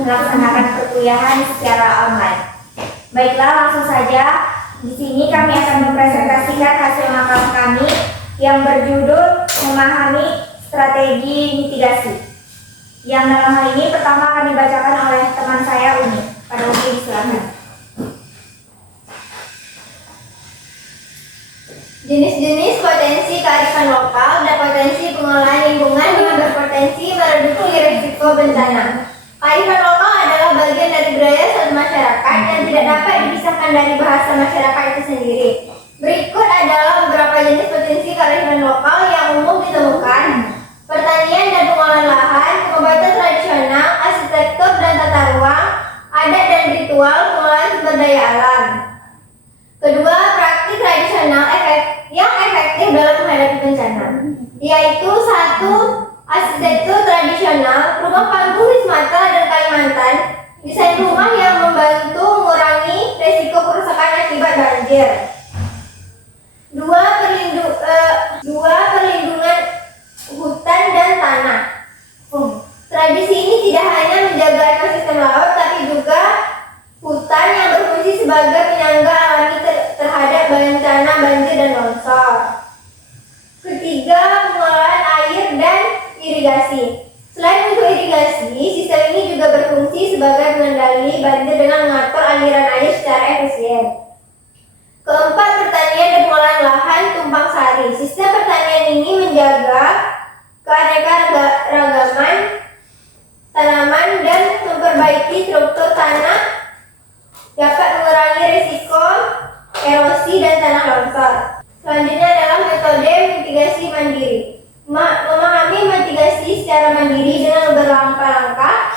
melaksanakan perkuliahan secara online. Baiklah, langsung saja. Di sini kami akan mempresentasikan hasil makam kami yang berjudul Memahami Strategi Mitigasi. Yang dalam hal ini pertama akan dibacakan oleh teman saya Uni. Pada Uni, silakan. Jenis-jenis potensi kearifan lokal dan potensi pengolahan lingkungan yang berpotensi mereduksi risiko bencana. Kearifan lokal adalah bagian dari budaya suatu masyarakat yang tidak dapat dipisahkan dari bahasa masyarakat itu sendiri. Berikut adalah beberapa jenis potensi kearifan lokal yang umum ditemukan: pertanian dan pengolahan lahan, pengobatan tradisional, arsitektur dan tata ruang, adat dan ritual, pengolahan sumber daya alam. Kedua, praktik tradisional yang efektif dalam menghadapi bencana, yaitu satu, arsitektur tradisional, rumah panggung di Sumatera dan Kalimantan, desain rumah yang membantu mengurangi risiko kerusakan akibat banjir. Dua, perlindungan hutan dan tanah. Tradisi ini tidak hanya menjaga ekosistem laut, tapi juga hutan yang berfungsi sebagai penyangga alami terhadap bencana banjir dan longsor. Ketiga, pengolahan air dan irigasi. Selain untuk irigasi, sistem ini juga berfungsi sebagai pengendali banjir dengan mengatur aliran air secara efisien. Keempat, pertanian dan pengolahan lahan tumpang sari. Sistem pertanian ini menjaga keanekaragaman tanaman dan memperbaiki struktur tanah, dapat mengurangi risiko erosi dan tanah longsor. Selanjutnya adalah metode mitigasi mandiri. Memahami mitigasi secara mandiri dengan berlangkah-langkah,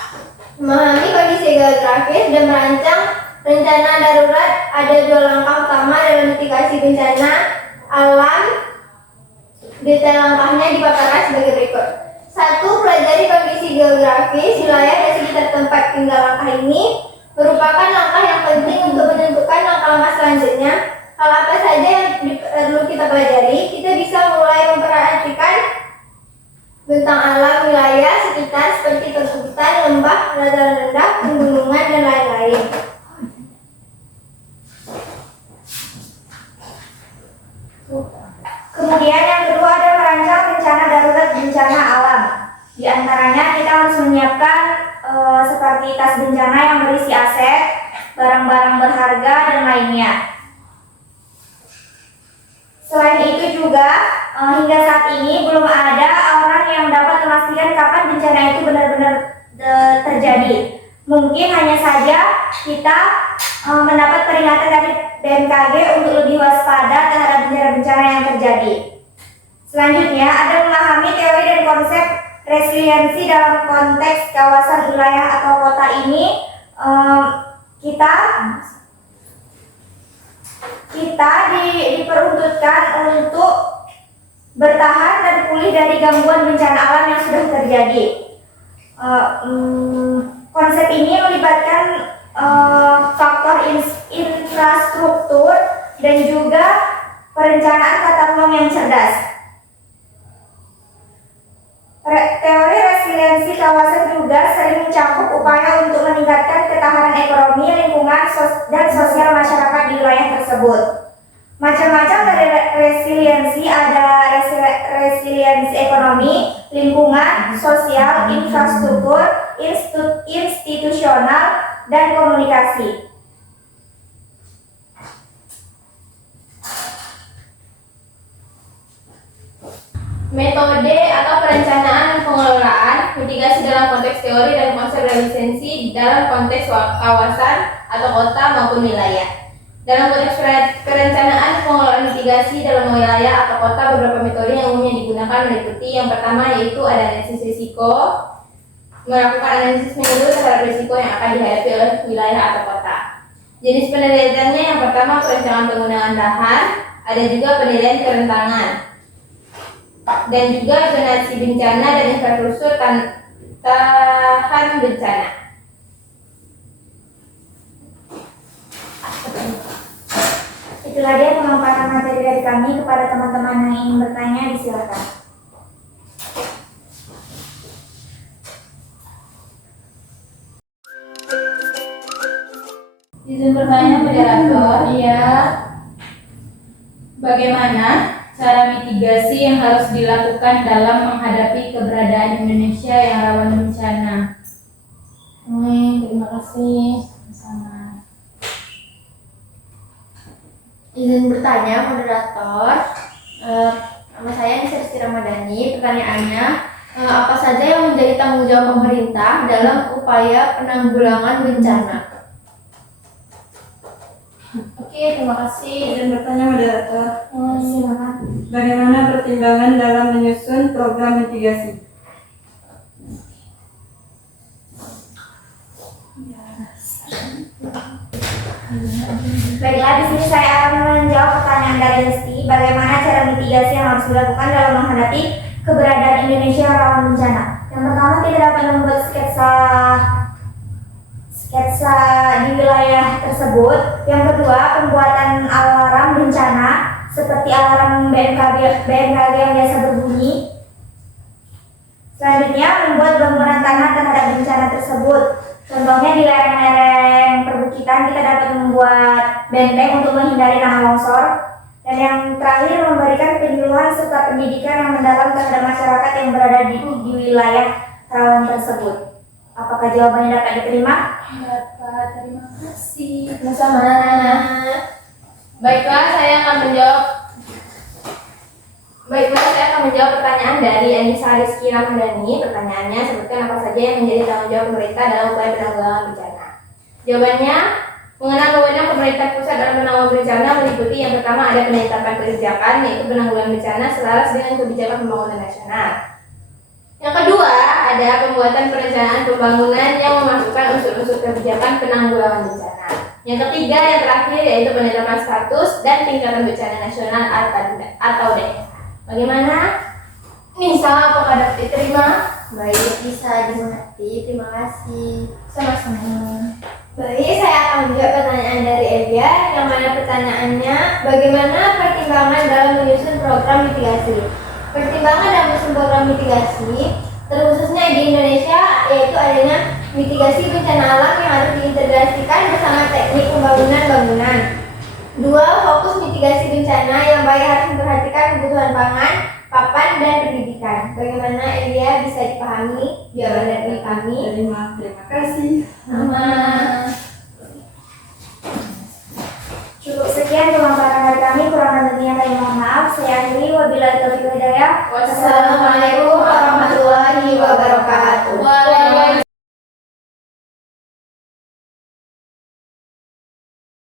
memahami kondisi geografis dan merancang rencana darurat. Ada dua langkah utama dalam mitigasi bencana alam. Detail langkahnya dipaparkan sebagai berikut. Satu, pelajari kondisi geografis wilayah dan sekitar tempat tinggal. Langkah ini merupakan langkah yang penting untuk menentukan langkah-langkah selanjutnya. Hal apa saja yang perlu kita pelajari? Kita bisa mulai memperhatikan bentang alam wilayah sekitar seperti perbukitan, lembah, dataran rendah, pegunungan, dan lain-lain. Kemudian yang kedua ada merancang rencana darurat bencana alam. Di antaranya kita harus menyiapkan seperti tas bencana yang berisi aset, barang-barang berharga, dan lainnya. Selain itu juga hingga saat ini belum ada orang yang dapat memastikan kapan bencana itu benar-benar terjadi. Mungkin hanya saja kita mendapat peringatan dari BMKG untuk lebih waspada terhadap bencana-bencana yang terjadi. Selanjutnya ada memahami teori dan konsep resiliensi dalam konteks kawasan wilayah atau kota ini. Kita diperuntukkan untuk bertahan dan pulih dari gangguan bencana alam yang sudah terjadi. Konsep ini melibatkan faktor infrastruktur dan juga perencanaan tata ruang yang cerdas. Teori resiliensi kawasan juga sering mencakup upaya untuk meningkatkan ketahanan ekonomi, lingkungan, dan sosial masyarakat di wilayah tersebut. Macam-macam dari resiliensi, ada resiliensi ekonomi, lingkungan, sosial, infrastruktur, institusional, dan komunikasi. Metode atau perencanaan dan pengelolaan mitigasi dalam konteks teori dan konsep resiliensi dalam konteks kawasan atau kota maupun wilayah. Dalam konteks perencanaan pengelolaan mitigasi dalam wilayah atau kota, beberapa metode yang umumnya digunakan meliputi: yang pertama yaitu ada analisis risiko, melakukan analisis menyeluruh terhadap risiko yang akan dihadapi oleh wilayah atau kota. Jenis penelitiannya yang pertama perencanaan penggunaan lahan, ada juga penilaian kerentangan, dan juga zonasi bencana dan infrastruktur tahan bencana. Itulah dia pemaparan materi dari kami. Kepada teman-teman yang ingin bertanya, disilakan. Izin bertanya moderator. Iya. Bagaimana cara mitigasi yang harus dilakukan dalam menghadapi keberadaan Indonesia yang rawan bencana? Terima kasih. Sama. Izin bertanya, moderator. Nama saya Nisa Rizky Ramadhani. Pertanyaannya, apa saja yang menjadi tanggung jawab pemerintah dalam upaya penanggulangan bencana? Oke, terima kasih. Izin bertanya moderator, Silakan. bagaimana pertimbangan dalam menyusun program mitigasi? Baiklah, di sini saya akan menjawab pertanyaan dari Lesti. Bagaimana cara mitigasi yang harus dilakukan dalam menghadapi keberadaan Indonesia yang rawan bencana? Yang pertama, kita dapat membuat sketsa di wilayah tersebut. Yang kedua, pembuatan alarm bencana seperti alarm BMKG yang biasa berbunyi. Selanjutnya, membuat bangunan tanah terhadap bencana tersebut. Contohnya di lereng-lereng perbukitan kita dapat membuat benteng untuk menghindari tanah longsor. Dan yang terakhir, memberikan penyuluhan serta pendidikan yang mendalam terhadap masyarakat yang berada di wilayah rawan tersebut. Apakah jawabannya dapat diterima? Dapat, terima kasih. Sama. Baiklah, saya akan menjawab pertanyaan dari Anissa Rizky Ramadhani. Pertanyaannya, sebutkan apa saja yang menjadi tanggung jawab pemerintah dalam upaya penanggulangan bencana. Jawabannya, mengenal wewenang pemerintah pusat dalam penanggulangan bencana meliputi yang pertama ada penetapan kebijakan, yaitu penanggulangan bencana selaras dengan kebijakan pembangunan nasional. Yang kedua, ada pembuatan perencanaan pembangunan yang memasukkan unsur-unsur kebijakan penanggulangan bencana. Yang ketiga, yang terakhir, yaitu penetapan status dan tingkatan bencana nasional atau daerah. Bagaimana? Nisa, apakah dapat diterima? Baik, bisa dimengerti. Terima kasih. Sama-sama. Baik, saya akan menjawab pertanyaan dari Elia, yang mana pertanyaannya, bagaimana pertimbangan dalam menyusun program mitigasi? Pertimbangan dalam menyusun program mitigasi, terkhususnya di Indonesia, yaitu adanya mitigasi bencana alam yang harus diintegrasikan bersama teknik pembangunan bangunan. Dua, fokus mitigasi bencana yang baik harus memperhatikan kebutuhan pangan, papan, dan pendidikan. Bagaimana Elia bisa dipahami jawaban dari kami? Terima kasih. Sama. Cukup sekian pemaparan dari kami. Kurang lebihnya kami mohon maaf. Saya akhiri. Wabillahi taufiq wal hidayah. Wassalamualaikum warahmatullahi